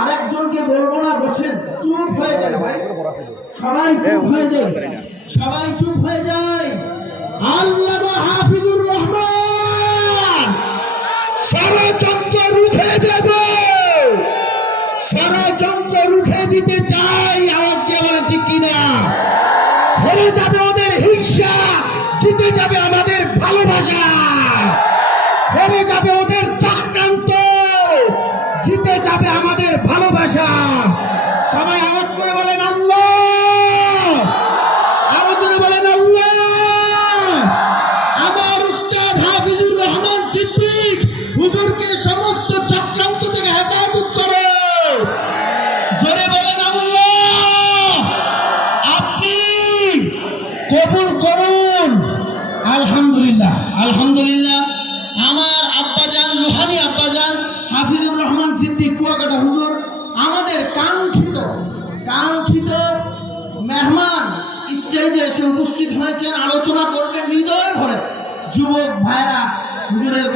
আরেকজনকে বলবো না, বসেন, চুপ হয়ে যায় ভাই, সবাই চুপ হয়ে যায়, সবাই চুপ হয়ে যায়। আল্লামা হাফিজুর রহমান ষড়যন্ত্র রুখে দেব, ষড়যন্ত্র রুখে দিতে চাই, আওয়াজ দিয়ে বলে ঠিক কিনা? হেরে যাবে ওদের হিংসা, জিতে যাবে আমাদের ভালোবাসা। হেরে যাবে ওদের চক্রান্ত, জিতে যাবে আমাদের ভালোবাসা। সবাই আওয়াজ করে বলেন আল্লাহ, আরো জোরে বলেন আল্লাহ। আমার উস্তাদ হাফিজুর রহমান সিদ্দিক হুজুরকে সমস্ত চক্রান্ত থেকে হেফাজত করে, জোরে বলেন আল্লাহ। আপনি কবুল করুন। আলহামদুলিল্লাহ, আলহামদুলিল্লাহ। আমার আব্বাজান, রুহানি আব্বাজান হাফিজুর রহমান সিদ্দিক কুয়াকাটা হুজুর আমাদের কাঙ্ক্ষিত মেহমান স্টেজে এসে উপস্থিত হয়েছেন, আলোচনা করবেন হৃদয় ভরে। যুবক ভাইরা হুজুরের কাছে